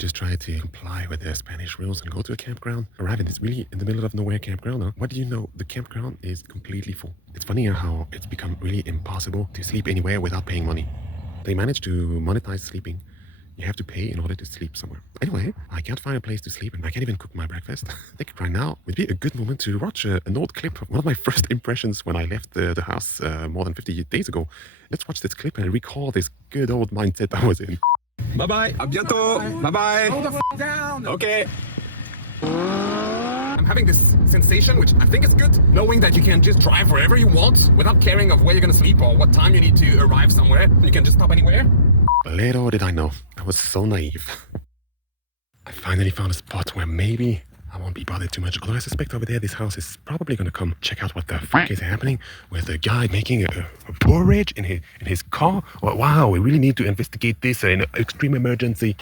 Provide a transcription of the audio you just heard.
just tried to comply with the Spanish rules and go to a campground, arrive in this really in the middle of nowhere campground. Huh? What do you know? The campground is completely full. It's funny how it's become really impossible to sleep anywhere without paying money. They managed to monetize sleeping. You have to pay in order to sleep somewhere. Anyway, I can't find a place to sleep and I can't even cook my breakfast. I think right now would be a good moment to watch an old clip of one of my first impressions when I left the house more than 50 days ago. Let's watch this clip and recall this good old mindset I was in. Bye-bye, à bientôt, bye-bye. Hold the down. Okay. I'm having this sensation, which I think is good, knowing that you can just drive wherever you want without caring of where you're gonna sleep or what time you need to arrive somewhere. You can just stop anywhere. Little did I know, I was so naive. I finally found a spot where maybe I won't be bothered too much, although I suspect over there this house is probably gonna come check out what the fuck is happening with a guy making a porridge in his car. Oh, wow, we really need to investigate this in an extreme emergency.